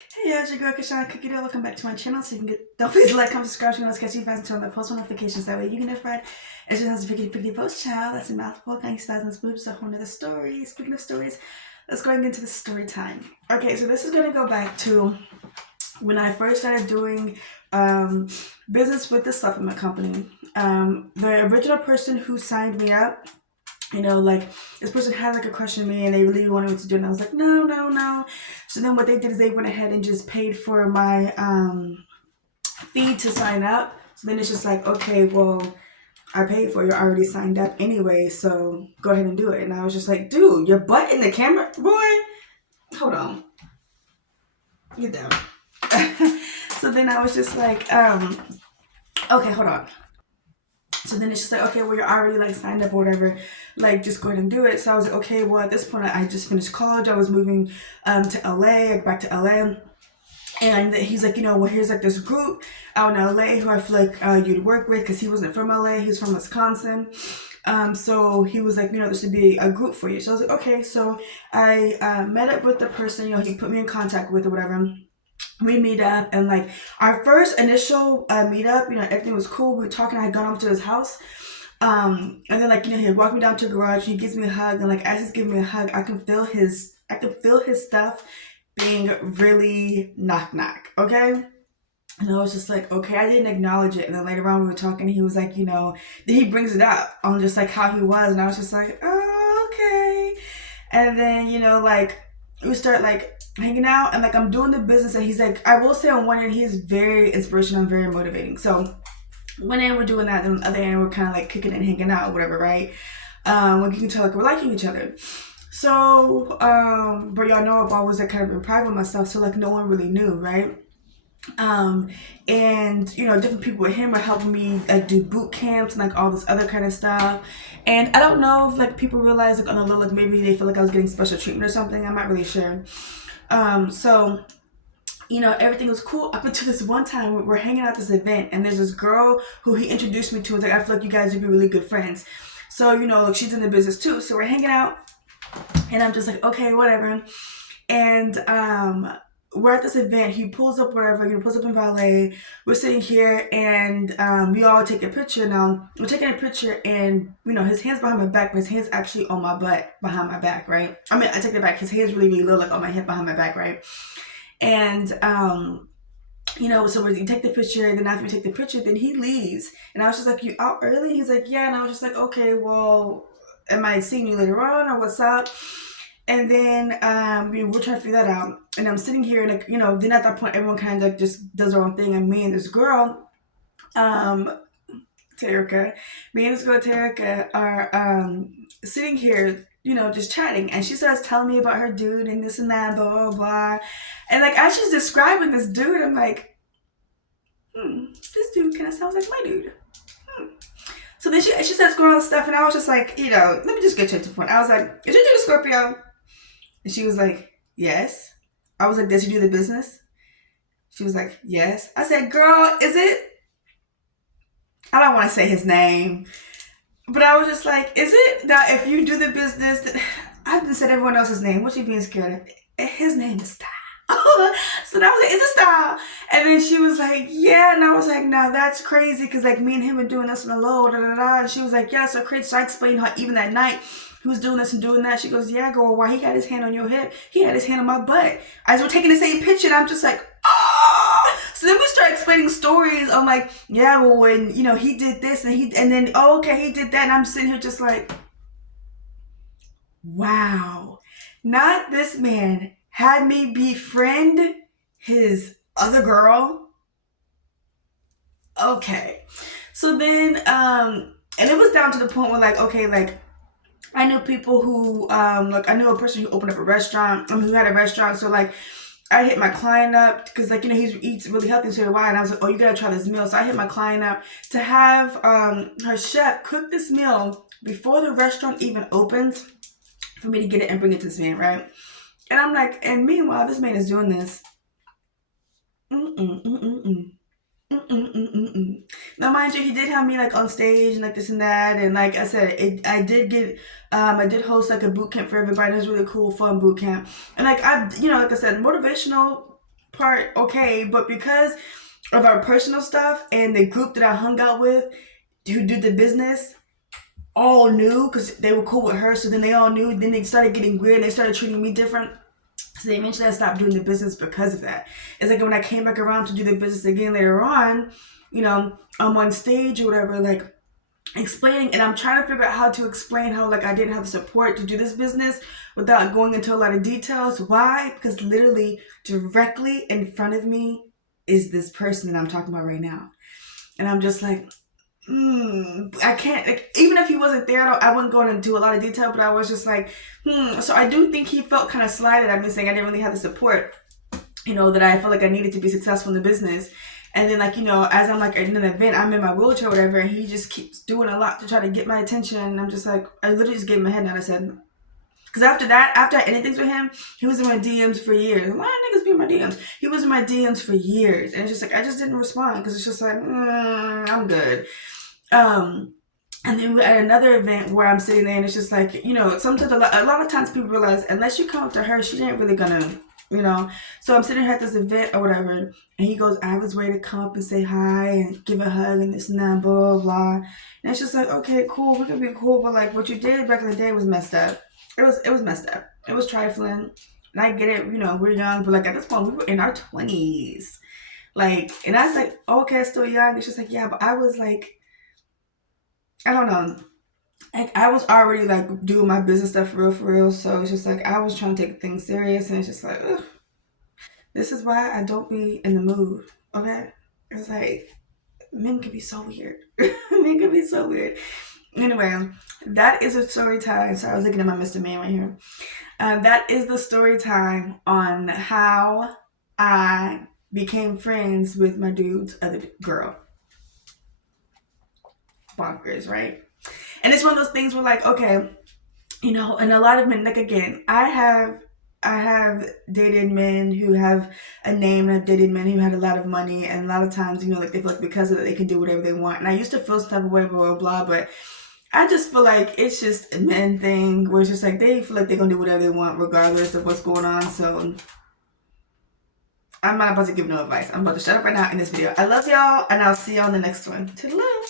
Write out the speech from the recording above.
Hey, it's your girl Kashana Cookie Dough. Welcome back to my channel. So you can don't forget to like, comment, subscribe, to catch you fast and turn on the post notifications. That way you can notified as soon as a picky post child. That's a mouthful, kind of styles and spoops. A whole nother story. Speaking of stories, let's go into the story time. Okay, so this is gonna go back to when I first started doing business with the supplement company. The original person who signed me up, like this person had like a crush on me and they really wanted me to do it. And I was like, no, no, no. So then what they did is they went ahead and just paid for my fee to sign up. So then it's just like, okay, well, I paid for it. You're already signed up anyway, so go ahead and do it. And I was just like, dude, your butt in the camera, boy. Hold on, get down. So then I was just like, okay, hold on. So then it's just like, okay, well, you're already like signed up or whatever, like just go ahead and do it. So I was like, okay, well, at this point, I just finished college. I was moving to LA, like back to LA. And he's like, well, here's like this group out in LA who I feel like you'd work with, because he wasn't from LA, he was from Wisconsin. So he was like, this should be a group for you. So I was like, okay. So I met up with the person, he put me in contact with or whatever. We meet up, and like our first initial meetup, everything was cool. We were talking. I had gone up to his house, and then like he walked me down to the garage. He gives me a hug, and like as he's giving me a hug, I can feel his stuff being really knock knock. Okay. And I was just like, okay, I didn't acknowledge it. And then later on we were talking, he was like, then he brings it up on just like how he was. And I was just like, oh, okay. And then, like we start like hanging out, and like I'm doing the business, and he's like, I will say on one end, he's very inspirational and very motivating. So one end we're doing that, and on the other end we're kind of like kicking and hanging out or whatever, right? Like you can tell like we're liking each other. So, but y'all know I've always like kind of been private with myself, so like no one really knew, right? And different people with him are helping me like do boot camps and like all this other kind of stuff. And I don't know if like people realize like on the low, like maybe they feel like I was getting special treatment or something. I'm not really sure. So everything was cool up until this one time we're hanging out at this event, and there's this girl who he introduced me to. It's like, I feel like you guys would be really good friends. So like she's in the business too. So we're hanging out, and I'm just like, okay, whatever. And we're at this event. He pulls up, whatever, pulls up in valet. We're sitting here, and we all take a picture. Now we're taking a picture, and his hands behind my back, but his hands actually on my butt behind my back, right? I mean, I take it back. His hands really, really low, like on my hip behind my back, right? And so we take the picture, and then after we take the picture, then he leaves, and I was just like, "You out early?" He's like, "Yeah," and I was just like, "Okay, well, am I seeing you later on, or what's up?" And then we're trying to figure that out. And I'm sitting here, and like, then at that point, everyone kind of like just does their own thing. And me and this girl, Terica, are sitting here, just chatting. And she starts telling me about her dude and this and that, blah, blah, blah. And like, as she's describing this dude, I'm like, this dude kind of sounds like my dude. So then she starts going all this stuff, and I was just like, let me just get you to the point. I was like, is your dude a Scorpio? And she was like, yes. I was like, does he do the business? She was like, yes. I said, girl, is it? I don't want to say his name, but I was just like, is it that if you do the business, I haven't said everyone else's name. What you being scared of? His name is Style. So I was like, is it Style? And then she was like, yeah. And I was like, now that's crazy, because like me and him are doing this on the low, da da da. And she was like, yeah, that's so crazy. So I explained how even that night he was doing this and doing that. She goes, yeah. I go, well, why he got his hand on your hip? He had his hand on my butt. As we're taking the same picture, and I'm just like, oh. So then we start explaining stories. I'm like, yeah, well, when he did this, and then oh, okay, he did that, and I'm sitting here just like, wow, not this man had me befriend his other girl. Okay. So then and it was down to the point where like, okay, like I knew people who like I knew a person who opened up a restaurant, who had a restaurant. So like I hit my client up, because like he eats really healthy, so why? And I was like, oh, you gotta try this meal. So I hit my client up to have her chef cook this meal before the restaurant even opens, for me to get it and bring it to this man, right? And I'm like, and meanwhile, this man is doing this. Mm-mm-mm-mm-mm. Mm-mm-mm-mm-mm. Now, mind you, he did have me like on stage and like this and that, and like I said, I did host like a boot camp for everybody. It was really cool, fun boot camp, and like like I said, motivational. part, okay, but because of our personal stuff and the group that I hung out with who did the business all knew because they were cool with her, so then they all knew. Then they started getting weird. They started treating me different. So they eventually I stopped doing the business because of that. It's like when I came back around to do the business again later on, you know, I'm on stage or whatever, like explaining, and I'm trying to figure out how to explain how like I didn't have the support to do this business without going into a lot of details. Why? Because literally directly in front of me is this person that I'm talking about right now. And I'm just like, I can't, like, even if he wasn't there, I wouldn't go into a lot of detail, but I was just like, So I do think he felt kind of slighted at me saying I didn't really have the support, you know, that I felt like I needed to be successful in the business. And then, like, you know, as I'm like in an event, I'm in my wheelchair or whatever, and he just keeps doing a lot to try to get my attention. And I'm just like, I literally just gave him a head nod. I said, because after that, after I ended things with him, he was in my DMs for years. A lot of niggas be in my DMs. He was in my DMs for years. And it's just like, I just didn't respond because it's just like, I'm good. And then we're at another event where I'm sitting there and it's just like, you know, sometimes a lot of times people realize unless you come up to her, she ain't really gonna, you know. So I'm sitting here at this event or whatever, and he goes, I was ready to come up and say hi and give a hug and this and that, blah, blah, blah. And it's just like, okay, cool, we can be cool, but like what you did back in the day was messed up. It was messed up. It was trifling. And I get it, you know, we're young, but like at this point we were in our 20s. Like, and I was like, okay, still young. It's just like, yeah, but I was like, I don't know. Like I was already like doing my business stuff for real. So it's just like I was trying to take things serious, and it's just like, ugh, this is why I don't be in the mood. Okay, it's like men can be so weird. Men can be so weird. Anyway, that is a story time. So I was looking at my Mr. Man right here. That is the story time on how I became friends with my dude's other girl. Bonkers, right? And it's one of those things where like, okay, you know, and a lot of men, like again, I have dated men who have a name, and I've dated men who had a lot of money, and a lot of times, you know, like they feel like because of it they can do whatever they want. And I used to feel some type of way, blah blah, but I just feel like it's just a men thing where it's just like they feel like they're gonna do whatever they want regardless of what's going on. So I'm not about to give no advice. I'm about to shut up right now in this video. I love y'all, and I'll see y'all in the next one. Toodaloo!